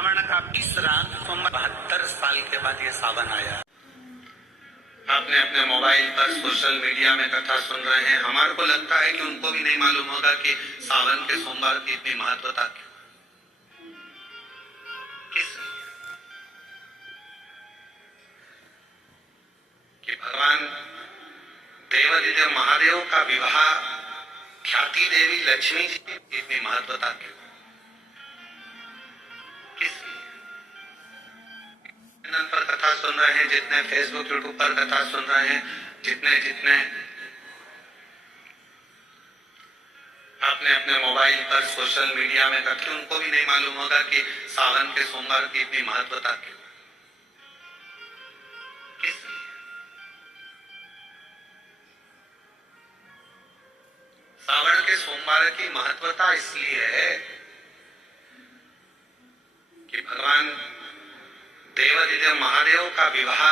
श्रावण का तीसरा सोमवार 72 साल के बाद ये सावन आया। आपने अपने मोबाइल पर सोशल मीडिया में कथा सुन रहे हैं। हमारे को लगता है कि उनको भी नहीं मालूम होगा कि सावन के सोमवार की इतनी महत्वता क्यों, किस कि भगवान देवादिदेव महादेव का विवाह ख्याति देवी लक्ष्मी जी की इतनी महत्वता क्यों, पर कथा सुन रहे हैं, जितने फेसबुक यूट्यूब पर कथा सुन रहे हैं, जितने आपने अपने मोबाइल पर सोशल मीडिया में कथा, उनको भी नहीं मालूम होगा कि सावन के सोमवार की इतनी महत्वता क्यों, किस सावन के सोमवार की महत्वता इसलिए है कि भगवान देवादिदेव महादेव का विवाह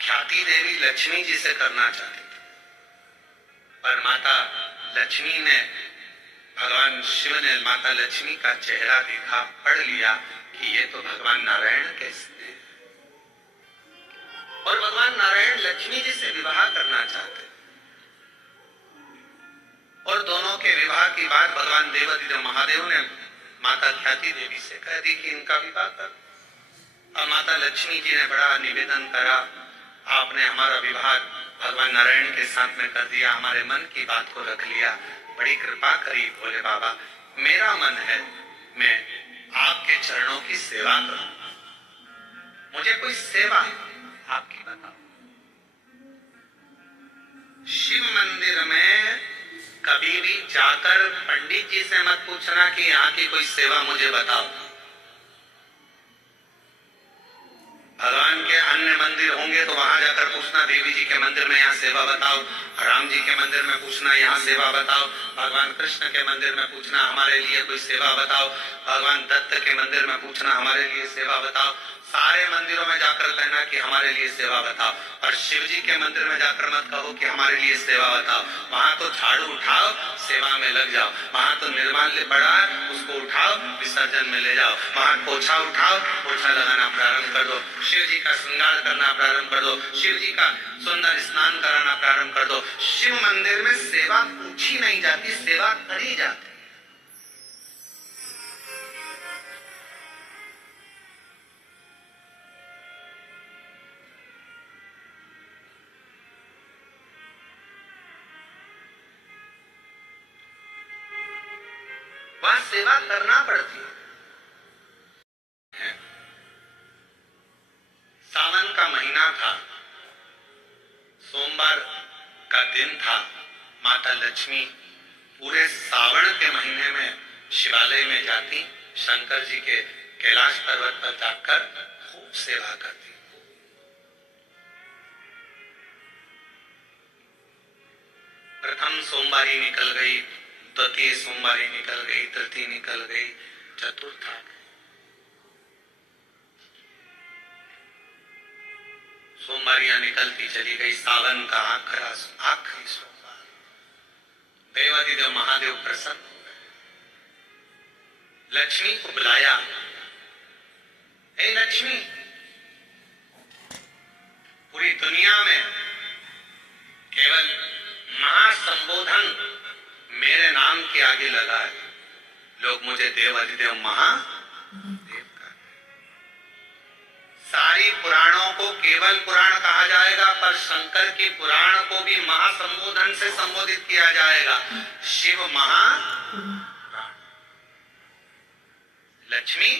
ख्याति देवी लक्ष्मी जी से करना चाहते थे, पर माता लक्ष्मी ने, भगवान शिव ने माता लक्ष्मी का चेहरा देखा, पढ़ लिया कि ये तो भगवान नारायण कैसे हैं, और भगवान नारायण लक्ष्मी जी से विवाह करना चाहते, और दोनों के विवाह की बात भगवान देवादिदेव महादेव ने माता ख्याति देवी से कह दी कि इनका विवाह कर। और माता लक्ष्मी जी ने बड़ा निवेदन करा, आपने हमारा विवाह भगवान नारायण के साथ में कर दिया, हमारे मन की बात को रख लिया, बड़ी कृपा करी भोले बाबा, मेरा मन है मैं आपके चरणों की सेवा करूं, मुझे कोई सेवा आपकी बताओ। शिव मंदिर में कभी भी जाकर पंडित जी से मत पूछना कि यहाँ की कोई सेवा मुझे बताओ। भगवान के अन्य मंदिर होंगे तो वहां जाकर पूछना, देवी जी के मंदिर में यहाँ सेवा बताओ, राम जी के मंदिर में पूछना यहाँ सेवा बताओ, भगवान कृष्ण के मंदिर में पूछना हमारे लिए कोई सेवा बताओ, भगवान दत्त के मंदिर में पूछना हमारे लिए सेवा बताओ। सारे मंदिरों में जाकर कहना कि हमारे लिए सेवा बताओ, और शिव जी के मंदिर में जाकर मत कहो कि हमारे लिए सेवा बताओ। वहां तो झाड़ू उठाओ, सेवा में लग जाओ, वहां तो निर्माल्य पड़ा है उसको उठाओ, विसर्जन में ले जाओ, वहां पोछा उठाओ, पोछा लगाना प्रारंभ कर दो, शिव जी का श्रृंगार करना प्रारंभ कर दो, शिव जी का सुंदर स्नान कराना प्रारंभ कर दो। शिव मंदिर में सेवा पूछी नहीं जाती, सेवा करी जाती। वहां सेवा करना पड़ती है। सावन का महीना था, सोमवार का दिन था, माता लक्ष्मी पूरे सावन के महीने में शिवालय में जाती, शंकर जी के कैलाश पर्वत पर जाकर खूब सेवा करती। प्रथम सोमवारी निकल गई, द्वितीय सोमवारी निकल गई, तृतीय निकल गई, चतुर्थ आ गई। सोमवारियां निकलती चली गई। सावन का आखिरी सोमवार देवादिदेव महादेव प्रसन्न हो गए, लक्ष्मी को बुलाया, हे लक्ष्मी, पूरी दुनिया में केवल महासंबोधन मेरे नाम के आगे लगा है, लोग मुझे देवादिदेव महादेव का, सारी पुराणों को केवल पुराण कहा जाएगा, पर शंकर के पुराण को भी महासंबोधन से संबोधित किया जाएगा, शिव महापुराण। लक्ष्मी,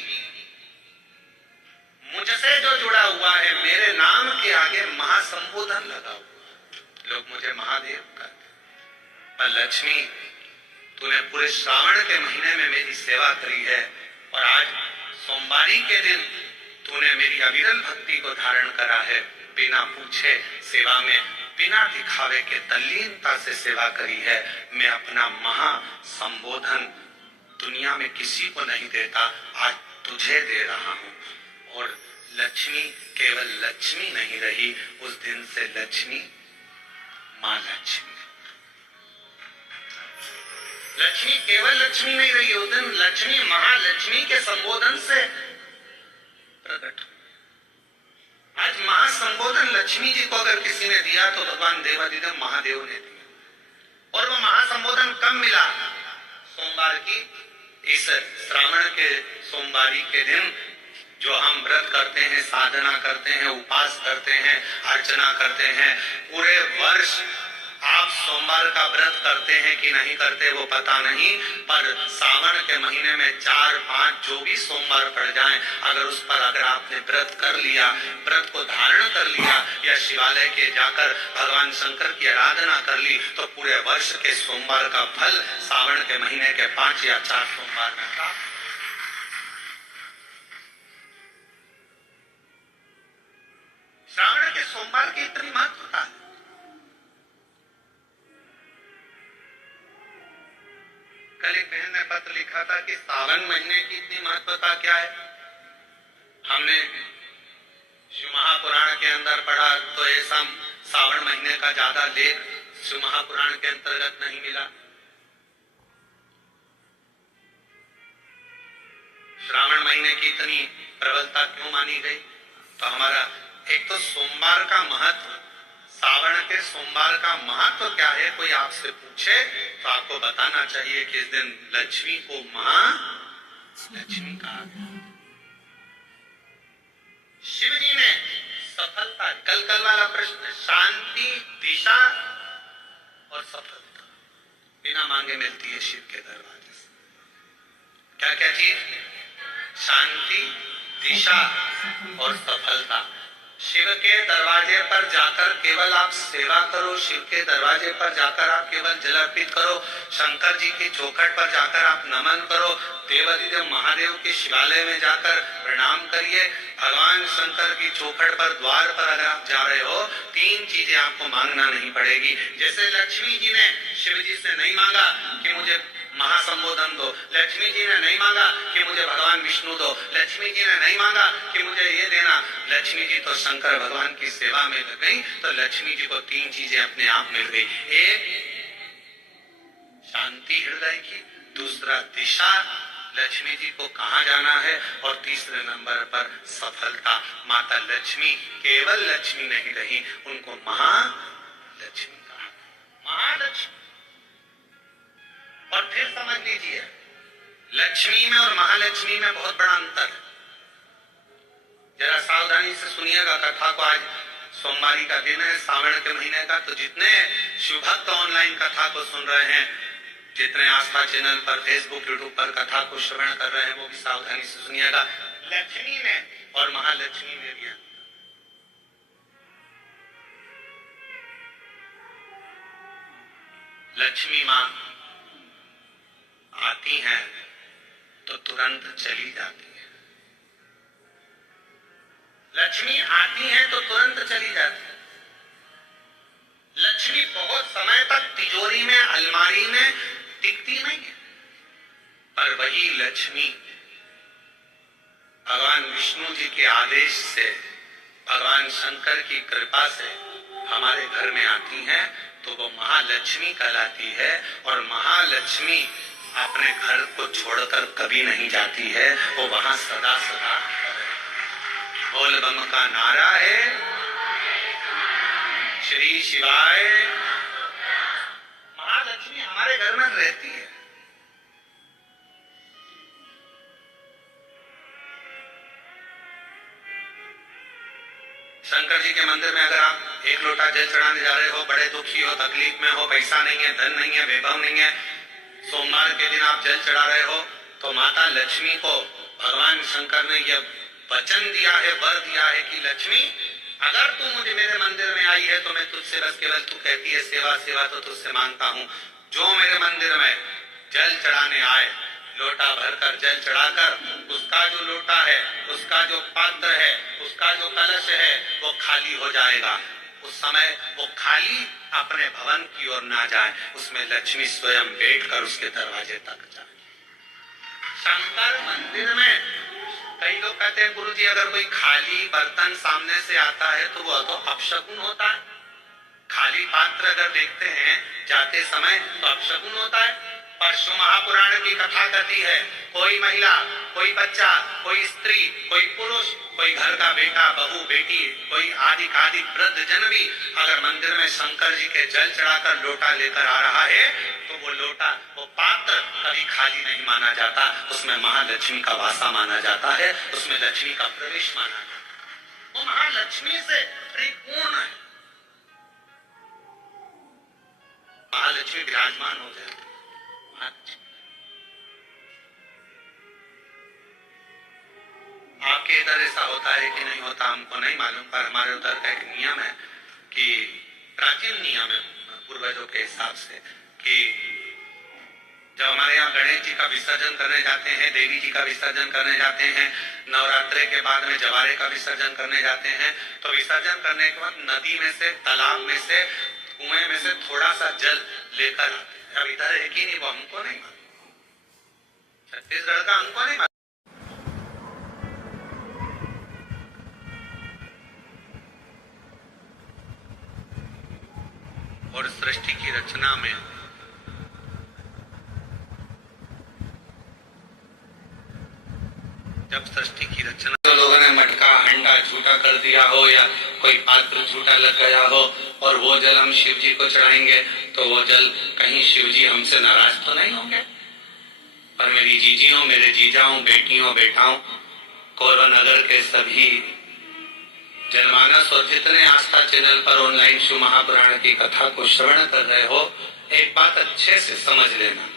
मुझसे जो जुड़ा हुआ है, मेरे नाम के आगे महासंबोधन लगा हुआ, लोग मुझे महादेव कहते। पर लक्ष्मी, तूने पूरे श्रावण के महीने में मेरी सेवा करी है, और आज सोमवारी के दिन तूने मेरी अविरल भक्ति को धारण करा है, बिना पूछे सेवा में, बिना दिखावे के तल्लीनता से सेवा करी है। मैं अपना महा संबोधन दुनिया में किसी को नहीं देता, आज तुझे दे रहा हूं। और लक्ष्मी केवल लक्ष्मी नहीं रही, उस दिन से लक्ष्मी मां लक्ष्मी, लक्ष्मी केवल लक्ष्मी नहीं रही, उस दिन लक्ष्मी महालक्ष्मी के संबोधन से प्रकट हुई। आज महासंबोधन लक्ष्मी जी को अगर किसी ने दिया तो भगवान देवाधिदेव महादेव ने दिया। और वो महासंबोधन कब मिला? सोमवार की इस श्रावण के सोमवारी के दिन जो हम व्रत करते हैं, साधना करते हैं, उपास करते हैं, अर्चना करते हैं। पूरे वर्ष आप सोमवार का व्रत करते हैं कि नहीं करते वो पता नहीं, पर सावन के महीने में 4-5 जो भी सोमवार पड़ जाएं, अगर उस पर अगर आपने व्रत कर लिया, व्रत को धारण कर लिया या शिवालय के जाकर भगवान शंकर की आराधना कर ली, तो पूरे वर्ष के सोमवार का फल सावन के महीने के 5 या 4 सोमवार में प्राप्त। श्रावण के सोमवार की इतनी महत्वता है। कल एक बहन ने पत्र लिखा था कि सावन महीने की इतनी महत्वता क्या है। हमने शिव महापुराण के अंदर पढ़ा तो ऐसा सावन महीने का ज्यादा लेख शिव महापुराण के अंतर्गत नहीं मिला। श्रावण महीने की इतनी प्रबलता क्यों मानी गई? तो हमारा एक तो सोमवार का महत्व, सावन के सोमवार का महत्व क्या है, कोई आपसे पूछे तो आपको बताना चाहिए कि इस दिन लक्ष्मी को महालक्ष्मी कहा गया। शिव जी ने सफलता, कल वाला प्रश्न, शांति, दिशा और सफलता बिना मांगे मिलती है शिव के दरवाजे से। क्या क्या चीज? शांति, दिशा और सफलता। शिव के दरवाजे पर जाकर केवल आप सेवा करो, शिव के दरवाजे पर जाकर आप केवल जल अर्पित करो, शंकर जी की चौखट पर जाकर आप नमन करो, देवाधिदेव महादेव के शिवालय में जाकर प्रणाम करिए। भगवान शंकर की चौखट पर, द्वार पर अगर आप जा रहे हो, 3 चीजें आपको मांगना नहीं पड़ेगी। जैसे लक्ष्मी जी ने शिव जी से नहीं मांगा कि मुझे महासंबोधन दो, लक्ष्मी जी ने नहीं मांगा कि मुझे भगवान विष्णु दो, लक्ष्मी जी ने नहीं मांगा कि मुझे ये देना। लक्ष्मी जी तो शंकर भगवान की सेवा में लग गई, तो लक्ष्मी जी को 3 चीजें अपने आप मिल गई। एक शांति हृदय की, दूसरा दिशा, लक्ष्मी जी को कहाँ जाना है, और तीसरे नंबर पर सफलता। माता लक्ष्मी केवल लक्ष्मी नहीं रही, उनको महालक्ष्मी कहा। महालक्ष्मी। और फिर समझ लीजिए, लक्ष्मी में और महालक्ष्मी में बहुत बड़ा अंतर है। जरा सावधानी से सुनिएगा कथा को। आज सोमवारी का दिन है, सावन के महीने का, तो जितने शिव भक्त ऑनलाइन कथा को सुन रहे हैं, जितने आस्था चैनल पर, फेसबुक, यूट्यूब पर कथा को श्रवण कर रहे हैं, वो भी सावधानी से सुनिएगा। लक्ष्मी में और महालक्ष्मी में भी लक्ष्मी मां आती हैं तो तुरंत चली जाती है। लक्ष्मी आती है तो तुरंत चली जाती है। लक्ष्मी बहुत समय तक तिजोरी में, अलमारी में टिकती नहीं है, पर वही लक्ष्मी भगवान विष्णु जी के आदेश से, भगवान शंकर की कृपा से हमारे घर में आती हैं, तो वो महालक्ष्मी कहलाती है। और महालक्ष्मी अपने घर को छोड़कर कभी नहीं जाती है, वो वहां सदा सदा। बोल बम का नारा है, श्री शिवाय। महालक्ष्मी हमारे घर में रहती है। शंकर जी के मंदिर में अगर आप 1 लोटा जल चढ़ाने जा रहे हो, बड़े दुखी हो, तकलीफ में हो, पैसा नहीं है, धन नहीं है, वैभव नहीं है, सोमवार के दिन आप जल चढ़ा रहे हो, तो माता लक्ष्मी को भगवान शंकर ने यह वचन दिया है, वर दिया है कि लक्ष्मी, अगर तू मुझे मेरे मंदिर में आई है तो मैं तुझसे बस केवल, तू कहती है सेवा सेवा, तो तुझसे मांगता हूँ, जो मेरे मंदिर में जल चढ़ाने आए, लोटा भरकर जल चढ़ाकर, उसका जो लोटा है, उसका जो पात्र है, उसका जो कलश है, वो खाली हो जाएगा। उस समय वो खाली अपने भवन की ओर ना जाए, उसमें लक्ष्मी स्वयं बैठकर उसके दरवाजे तक जाए। शंकर मंदिर में कई लोग कहते हैं, गुरुजी अगर कोई खाली बर्तन सामने से आता है तो वो तो अपशकुन होता है। खाली पात्र अगर देखते हैं जाते समय तो अपशकुन होता है। पर शिव महापुराण की कथा कहती है, कोई महिला, कोई बच्चा, कोई स्त्री, कोई पुरुष, कोई घर का बेटा, बहू, बेटी, कोई आदि आदि वृद्ध जन भी अगर मंदिर में शंकर जी के जल चढ़ाकर लोटा लेकर आ रहा है, तो वो लोटा, वो पात्र कभी खाली नहीं माना जाता, उसमें महालक्ष्मी का वासा माना जाता है, उसमें लक्ष्मी का प्रवेश माना जाता है। वो महालक्ष्मी से परिपूर्ण है, महालक्ष्मी विराजमान हो जाए। आपके इधर ऐसा होता है कि नहीं होता हमको नहीं मालूम, पर हमारे उधर का एक नियम है कि प्राचीन नियम है पूर्वजों के हिसाब से कि जब हमारे यहाँ गणेश जी का विसर्जन करने जाते हैं, देवी जी का विसर्जन करने जाते हैं, नवरात्रे के बाद में जवारे का विसर्जन करने जाते हैं, तो विसर्जन करने के बाद नदी में से, तालाब में से, कुएं में से थोड़ा सा जल लेकर आते हैं। अब इधर है कि नहीं वो हमको नहीं मालूम, छत्तीसगढ़ का हमको नहीं मालूम। और सृष्टि की रचना में जब सृष्टि की रचना तो लोगों ने मटका, हंडा झूठा कर दिया हो या कोई पात्र झूठा लग गया हो और वो जल हम शिव जी को चढ़ाएंगे, तो वो जल कहीं शिव जी हमसे नाराज तो नहीं होंगे? पर मेरी जीजियों, मेरे जीजाओं, बेटियों, बेटाओं, कोरबा नगर के सभी जनमानस और जितने आस्था चैनल पर ऑनलाइन शिव महापुराण की कथा को श्रवण कर रहे हो, एक बात अच्छे से समझ लेना,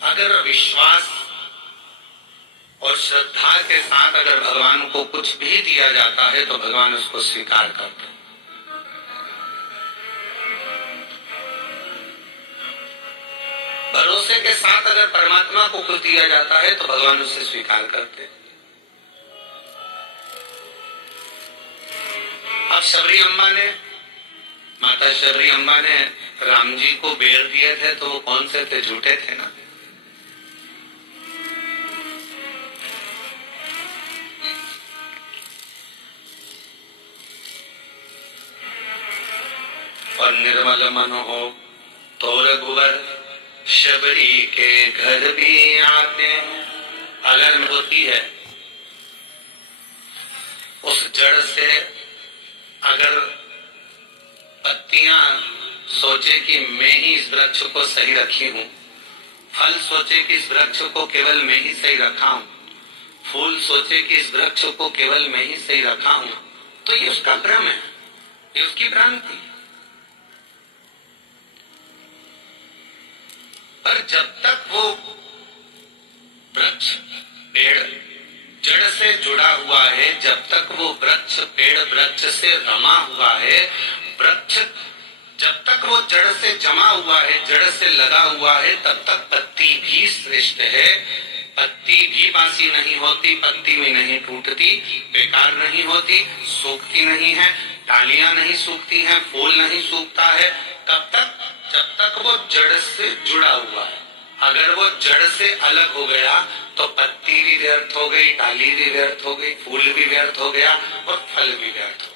अगर विश्वास और श्रद्धा के साथ अगर भगवान को कुछ भी दिया जाता है तो भगवान उसको स्वीकार करते हैं। भरोसे के साथ अगर परमात्मा को कुछ दिया जाता है तो भगवान उसे स्वीकार करते हैं। अब शबरी अम्बा ने, माता शबरी अम्बा ने राम जी को बेर दिए थे, तो वो कौन से थे? झूठे थे ना। और निर्मल मन हो तो रघुवर शबरी के घर भी आते हैं। अगर होती है उस जड़ से, अगर पत्तियां सोचे कि मैं ही इस वृक्ष को सही रखी हूं, फल सोचे कि इस वृक्ष को केवल मैं ही सही रखा हूं, फूल सोचे कि इस वृक्ष को केवल मैं ही सही रखा हूं, तो ये उसका भ्रम है, ये उसकी भ्रांति। पर जब तक वो वृक्ष, पेड़ जड़ से जुड़ा हुआ है, जब तक वो वृक्ष, पेड़ वृक्ष से रमा हुआ है, वृक्ष जब तक वो जड़ से जमा हुआ है, जड़ से लगा हुआ है, तब तक पत्ती भी श्रेष्ठ है। पत्ती भी बासी नहीं होती, पत्ती भी नहीं टूटती, बेकार नहीं होती, सूखती नहीं है, डालियां नहीं सूखती हैं, फूल नहीं सूखता है, तब तक जब तक वो जड़ से जुड़ा हुआ है। अगर वो जड़ से अलग हो गया तो पत्ती भी व्यर्थ हो गई, डाली भी व्यर्थ हो गई, फूल भी व्यर्थ हो गया और फल भी व्यर्थ हो गया।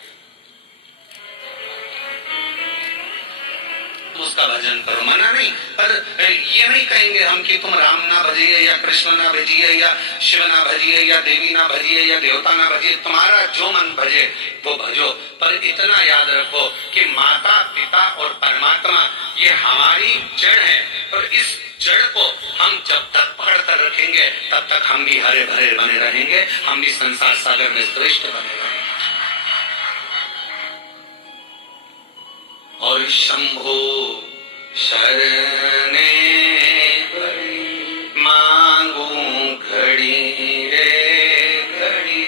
उसका भजन करो, मना नहीं, पर ये नहीं कहेंगे हम कि तुम राम ना भजिए या कृष्ण ना भजिए या शिव ना भजिए या देवी ना भजिए या देवता ना भजिए, तुम्हारा जो मन भजे वो भजो। पर इतना याद रखो कि माता, पिता और परमात्मा ये हमारी जड़ है, और इस जड़ को हम जब तक पकड़ कर रखेंगे तब तक हम भी हरे भरे बने रहेंगे, हम भी संसार सागर में श्रेष्ठ बने रहेंगे। और शंभो शरणे मांगू घड़ी रे घड़ी,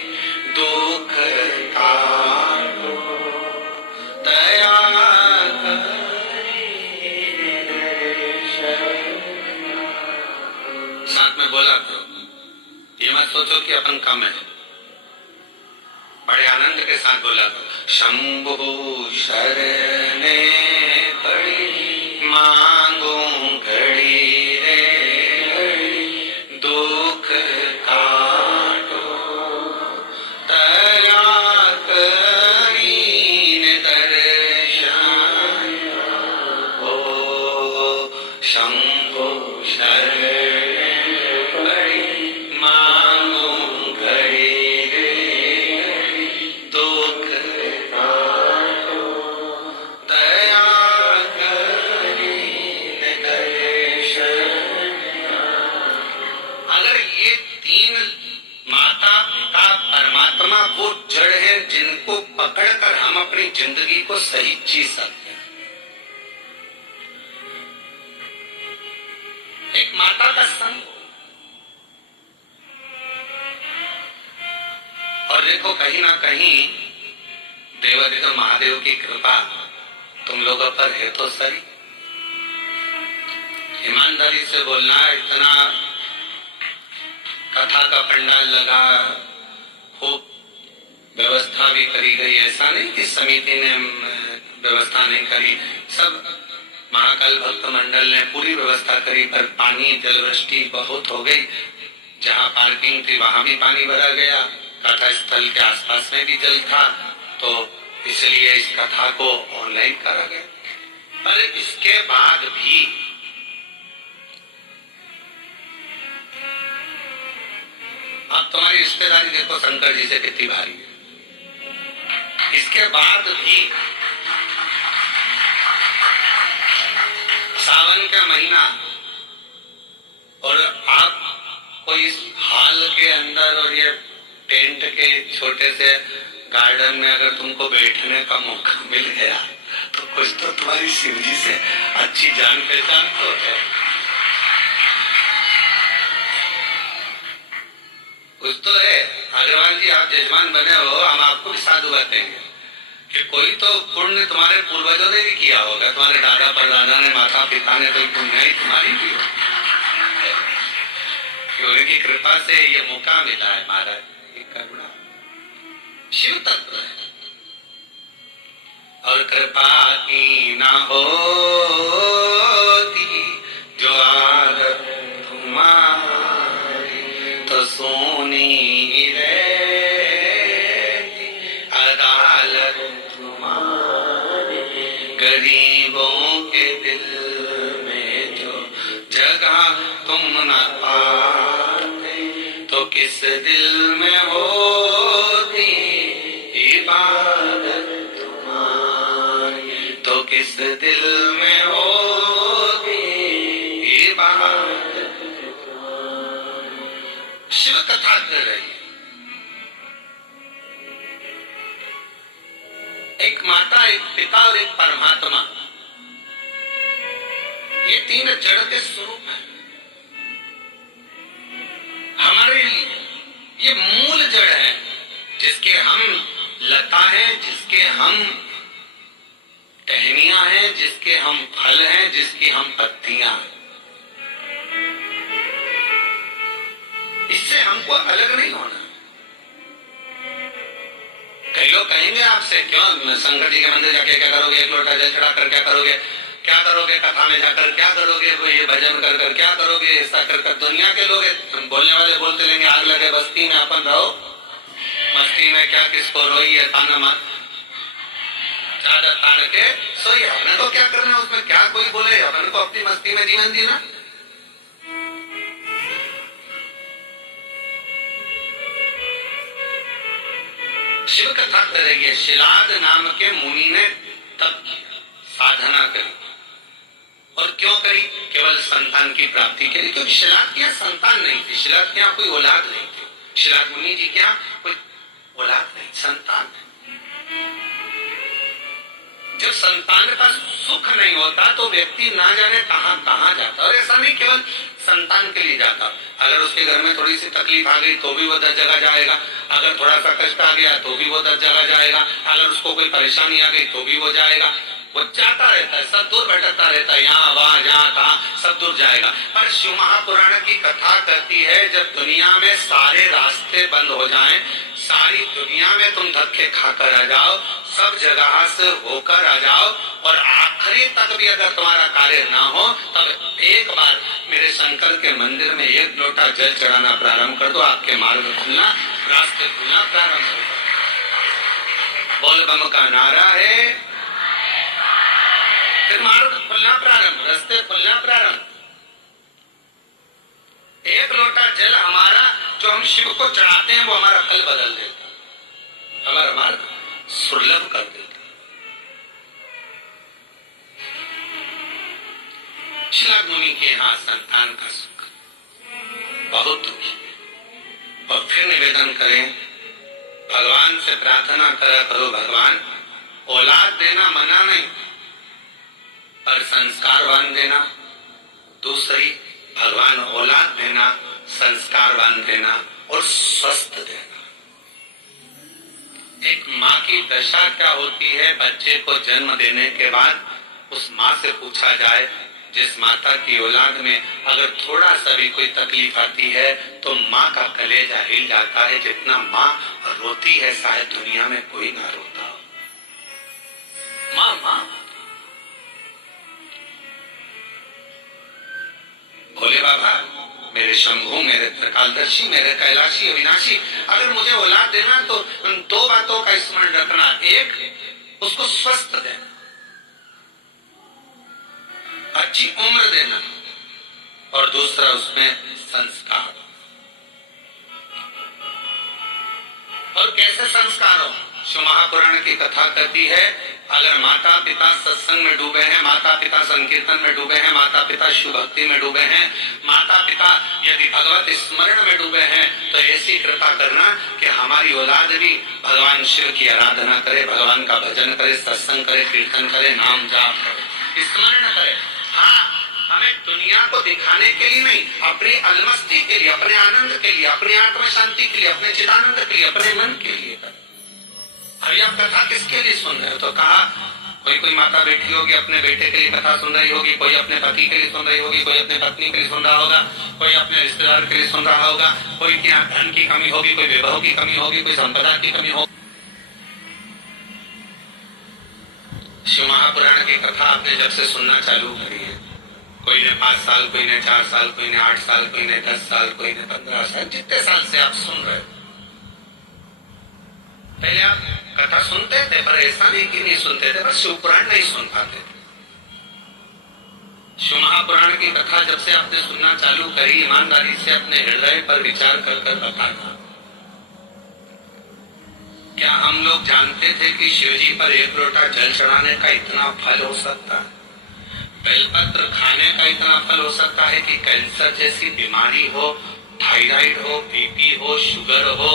दुख काटो दया साथ में बोला करो, ये मत सोचो कि अपन कम है, बड़े आनंद के साथ बोला करो। शंभु शरणे पड़ी मांगू घड़ी रे घड़ी, दुख काटो दया करीन दर्शन हो। अगर ये तीन माता पिता परमात्मा वो जड़ है जिनको पकड़कर हम अपनी जिंदगी को सही जी सकते हैं। एक माता का संग, और देखो कहीं ना कहीं देवादिदेव महादेव की कृपा तुम लोगों पर है तो सही। ईमानदारी से बोलना, इतना कथा का पंडाल लगा, खूब व्यवस्था भी करी गई, ऐसा नहीं कि समिति ने व्यवस्था नहीं करी, सब महाकाल भक्त मंडल ने पूरी व्यवस्था करी, पर पानी जलवृष्टि बहुत हो गई। जहाँ पार्किंग थी वहां भी पानी भरा गया, कथा स्थल के आसपास में भी जल था, तो इसलिए इस कथा को ऑनलाइन करा गया। पर इसके बाद भी अब तुम्हारी रिश्तेदारी देखो शंकर जी से कितनी भारी है। इसके बाद भी सावन का महीना और आप कोई इस हाल के अंदर और ये टेंट के छोटे से गार्डन में अगर तुमको बैठने का मौका मिल गया तो कुछ तो तुम्हारी शिव जी से अच्छी जान पहचान तो है। कुछ तो है। अग्रवाल जी आप जजमान बने हो, हम आपको भी साधु बताएंगे कि कोई तो पुण्य तुम्हारे पूर्वजों ने भी किया होगा, तुम्हारे दादा परदादा ने, माता पिता ने, कोई पुण्याई तुम्हारी भी हो, उनकी कृपा से ये मौका मिला है महाराज। ये करुणा शिव तत्व है। और कृपा की ना होती जो आदत तुम्हारी तो सोनी रहती अदालत तुम्हारी। गरीबों के दिल में जो जगह तुम न पाते तो किस दिल में होती इबादत तुम्हारी, तो किस दिल में होती इबादत तुम्हारी। शिव कथा कर रही है। एक माता, एक पिता और एक परमात्मा, ये तीन जड़ के स्वरूप है हमारे लिए। ये मूल जड़ है जिसके हम लता हैं, जिसके हम टहनियां हैं, जिसके हम फल हैं, जिसकी हम पत्तियां हैं। इससे हमको अलग नहीं होना। कई लोग कहेंगे आपसे, क्यों शंकर जी के मंदिर जाके क्या करोगे, एक लोटा जल चढ़ाकर क्या करोगे, क्या करोगे कथा में जाकर, क्या करोगे वो ये भजन कर कर, क्या करोगे ऐसा कर कर। दुनिया के लोग बोलने वाले बोलते रहेंगे, आग लगे बस्ती में अपन रहो, मस्ती में क्या किसको रोई है ताना मार, चादर तान के सोई। अपने तो क्या करना है उसमें, क्या कोई बोले, अपन को अपनी मस्ती में जीवन जीना। शिव कथा करेंगे। शिलाद नाम के मुनि ने तब साधना करी, और क्यों करी? केवल संतान की प्राप्ति के लिए, क्योंकि शिलाद के यहाँ संतान नहीं थी, शिलाद के यहाँ कोई औलाद नहीं थी, शिलाद मुनि जी के यहाँ कोई औलाद नहीं, संतान है। जब संतान का सुख नहीं होता तो व्यक्ति ना जाने कहां कहां जाता। और ऐसा नहीं केवल संतान के लिए जाता, अगर उसके घर में थोड़ी सी तकलीफ आ गई तो भी वो 10 जगह जाएगा, अगर थोड़ा सा कष्ट आ गया तो भी वो 10 जगह जाएगा, अगर उसको कोई परेशानी आ गई तो भी वो जाएगा। वो जाता रहता है, सब दूर भटकता रहता है, यहाँ वहां जहाँ तहाँ सब दूर जाएगा। पर शिव महापुराण की कथा कहती है, जब दुनिया में सारे रास्ते बंद हो जाएं, सारी दुनिया में तुम धक्के खाकर आ जाओ, सब जगह से होकर आ जाओ, और आखिरी तक भी अगर तुम्हारा कार्य ना हो, तब एक बार मेरे शंकर के मंदिर में एक लोटा जल चढ़ाना प्रारंभ कर दो, आपके मार्ग खुलना, रास्ते खुलना प्रारंभ हो। बोल बम का नारा है, फिर मार्ग खुलना प्रारंभ, रास्ते खुलना प्रारंभ। एक लोटा जल हमारा जो हम शिव को चढ़ाते हैं वो हमारा फल बदल देता, हमारा मार्ग सुलभ कर देता। शिलाद मुनि के यहाँ संतान का सुख बहुत से प्रार्थना करा करो, भगवान औलाद देना मना नहीं, पर संस्कारवान देना। दूसरी, भगवान औलाद देना, संस्कारवान देना और स्वस्थ देना। एक माँ की दशा क्या होती है, बच्चे को जन्म देने के बाद उस माँ से पूछा जाए, जिस माता की औलाद में अगर थोड़ा सा भी कोई तकलीफ आती है तो माँ का कलेजा हिल जाता है। जितना माँ रोती है शायद दुनिया में कोई ना रोता हो। माँ माँ भोले बाबा, मेरे शंभू, मेरे त्रिकालदर्शी, मेरे कैलाशी अविनाशी, अगर मुझे औलाद देना तो उन दो बातों का स्मरण रखना। एक, उसको स्वस्थ देना, अच्छी उम्र देना, और दूसरा उसमें संस्कार। और कैसे संस्कार हो? शिव महापुराण की कथा कहती है, अगर माता पिता सत्संग में डूबे हैं, माता पिता संकीर्तन में डूबे हैं, माता पिता शिव भक्ति में डूबे हैं, माता पिता यदि भगवत स्मरण में डूबे हैं, तो ऐसी कृपा करना कि हमारी औलाद भी भगवान शिव की आराधना करे, भगवान का भजन करे, सत्संग करे, कीर्तन करे, नाम जाप करे, स्मरण करे। हाँ, हमें दुनिया को दिखाने के लिए नहीं, अपनी अलमस्ती के लिए, अपने आनंद के लिए, अपनी आत्मा शांति के लिए, अपने चिदानंद के लिए, अपने मन के लिए कर। अभी आप कथा किसके लिए सुन रहे हो? तो कहा कोई माता बैठी होगी अपने बेटे के लिए कथा सुन रही होगी, कोई अपने पति के लिए सुन रही होगी, कोई अपने पत्नी के लिए सुन रहा होगा, कोई अपने रिश्तेदार के लिए सुन रहा होगा, कोई के यहाँ धन की कमी होगी, कोई वैभव की कमी होगी, कोई संपदा की कमी होगी। शिव महापुराण की कथा आपने जब से सुनना चालू करी है, कोई ने 5 साल, कोई ने 4 साल, कोई ने 8 साल, कोई ने 10 साल, कोई ने 15 साल, जितने साल से आप सुन रहे हो। पहले आप कथा सुनते थे, पर ऐसा नहीं कि नहीं सुनते थे, पर शिव पुराण नहीं सुन पाते थे। शिव महापुराण की कथा जब से आपने सुनना चालू करी, ईमानदारी से अपने हृदय पर विचार कर कर बताना। क्या हम लोग जानते थे कि शिवजी पर 1 लोटा जल चढ़ाने का इतना फल हो सकता है? बेलपत्र खाने का इतना फल हो सकता है कि कैंसर जैसी बीमारी हो, थायराइड हो, बीपी हो, शुगर हो,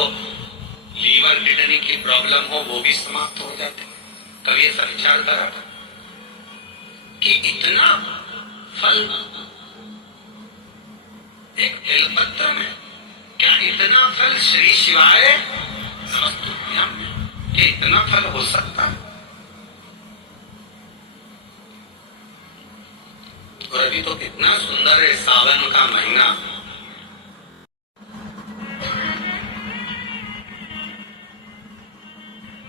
लीवर किडनी की प्रॉब्लम हो, वो भी समाप्त हो जाते। कभी ऐसा विचार करा था कि इतना फल एक बेलपत्र में, क्या इतना फल श्री शिवाय नमस्तुभ्यं में, कि इतना फल हो सकता है? और अभी तो कितना सुंदर है सावन का महीना।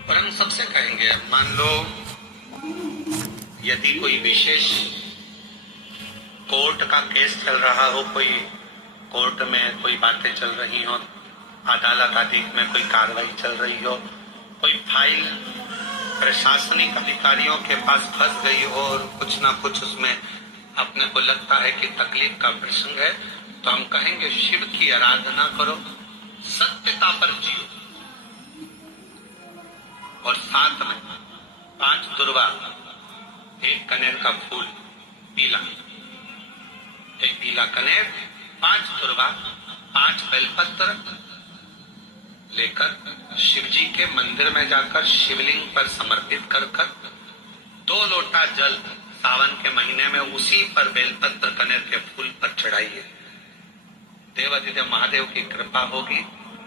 और हम सबसे कहेंगे, मान लो यदि कोई विशेष कोर्ट का केस चल रहा हो, कोई कोर्ट में कोई बातें चल रही हो, अदालत आदि में कोई कार्रवाई चल रही हो, कोई फाइल प्रशासनिक अधिकारियों के पास फंस गई हो और कुछ ना कुछ उसमें अपने को लगता है कि तकलीफ का प्रसंग है, तो हम कहेंगे शिव की आराधना करो, सत्यता पर जियो, और साथ में 5 दुर्वा, 1 कनेर का फूल पीला, 1 पीला कनेर, 5 दुर्वा, 5 बेलपत्र लेकर शिवजी के मंदिर में जाकर शिवलिंग पर समर्पित कर 2 लोटा जल सावन के महीने में उसी पर बेलपत्र कनेर के फूल पर चढ़ाइए। देवाधिदेव महादेव की कृपा होगी।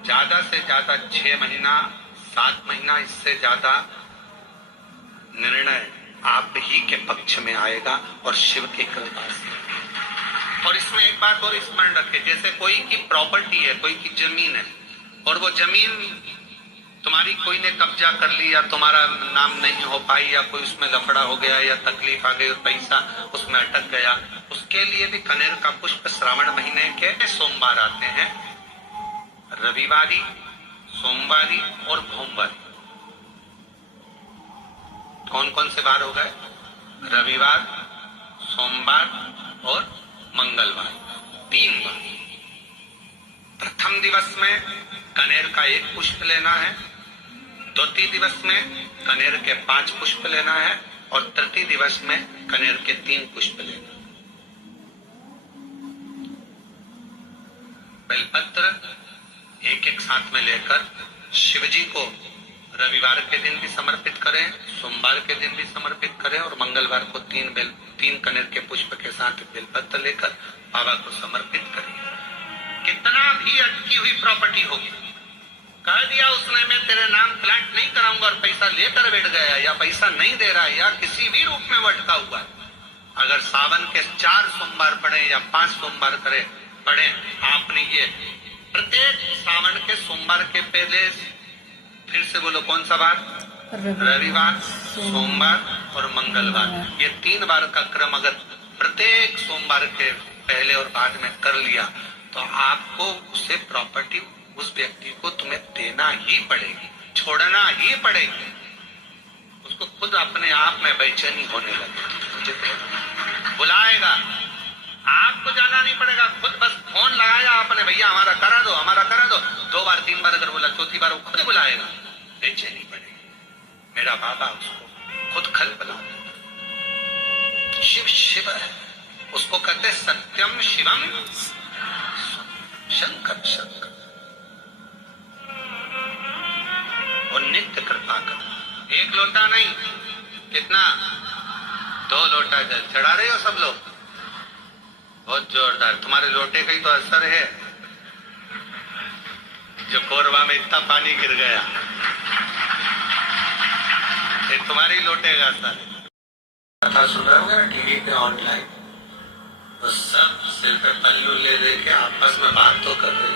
ज्यादा से ज्यादा 6 महीना, 7 महीना, इससे ज्यादा निर्णय आप ही के पक्ष में आएगा और शिव की कृपा से। और इसमें एक बात और स्मरण रखें, जैसे कोई की प्रॉपर्टी है, कोई की जमीन है, और वो जमीन तुम्हारी कोई ने कब्जा कर ली, या तुम्हारा नाम नहीं हो पाई, या कोई उसमें लफड़ा हो गया, या तकलीफ आ गई और पैसा उसमें अटक गया, उसके लिए भी कनेर का पुष्प श्रावण महीने के सोमवार आते हैं, रविवारी, सोमवारी और भोमवारी। कौन कौन से बार हो गए? रविवार, सोमवार और मंगलवार, 3 बार। प्रथम दिवस में कनेर का 1 पुष्प लेना है, द्वितीय दिवस में कनेर के 5 पुष्प लेना है, और तृतीय दिवस में कनेर के 3 पुष्प लेना है। बेलपत्र एक साथ में लेकर शिवजी को रविवार के दिन भी समर्पित करें, सोमवार के दिन भी समर्पित करें और मंगलवार को 3 कनेर के पुष्प के साथ बेलपत्र लेकर बाबा को समर्पित करें। कितना भी अटकी हुई प्रॉपर्टी होगी, कह दिया उसने मैं तेरे नाम प्लांट नहीं कराऊंगा और पैसा लेकर बैठ गया या पैसा नहीं दे रहा है या किसी भी रूप में वो अटका हुआ है, अगर सावन के 4 सोमवार पढ़े या 5 सोमवार पढ़े, आपने ये प्रत्येक सावन के सोमवार के पहले, फिर से बोलो कौन सा बार, रविवार, सोमवार और मंगलवार, ये 3 बार का क्रम अगर प्रत्येक सोमवार के पहले और बाद में कर लिया तो आपको उसे प्रॉपर्टी उस व्यक्ति को तुम्हें देना ही पड़ेगी, छोड़ना ही पड़ेगी। उसको खुद अपने आप में बेचैनी होने लगे, बुलाएगा, आपको जाना नहीं पड़ेगा, खुद बस फोन लगाया आपने, भैया हमारा करा दो, हमारा करा दो, 2 बार 3 बार अगर बोला, चौथी बार वो खुद बुलाएगा, बेचैनी पड़ेगी। मेरा बाबा उसको खुद खल बुला देता। शिव शिव है, उसको कहते सत्यम शिवम शंकर शंकर, और नित्य कृपा कर। 1 लोटा नहीं, कितना, 2 लोटा जल चढ़ा रहे हो सब लोग, बहुत जोरदार। तुम्हारे लोटे का ही तो असर है, जो कोरबा में इतना पानी गिर गया, ये तुम्हारे ही लोटे का असर है। कथा सुन रहे होंगे टीवी पे ऑनलाइन, तो सब सिर पे पल्लू ले लेके आपस में बात तो कर रहे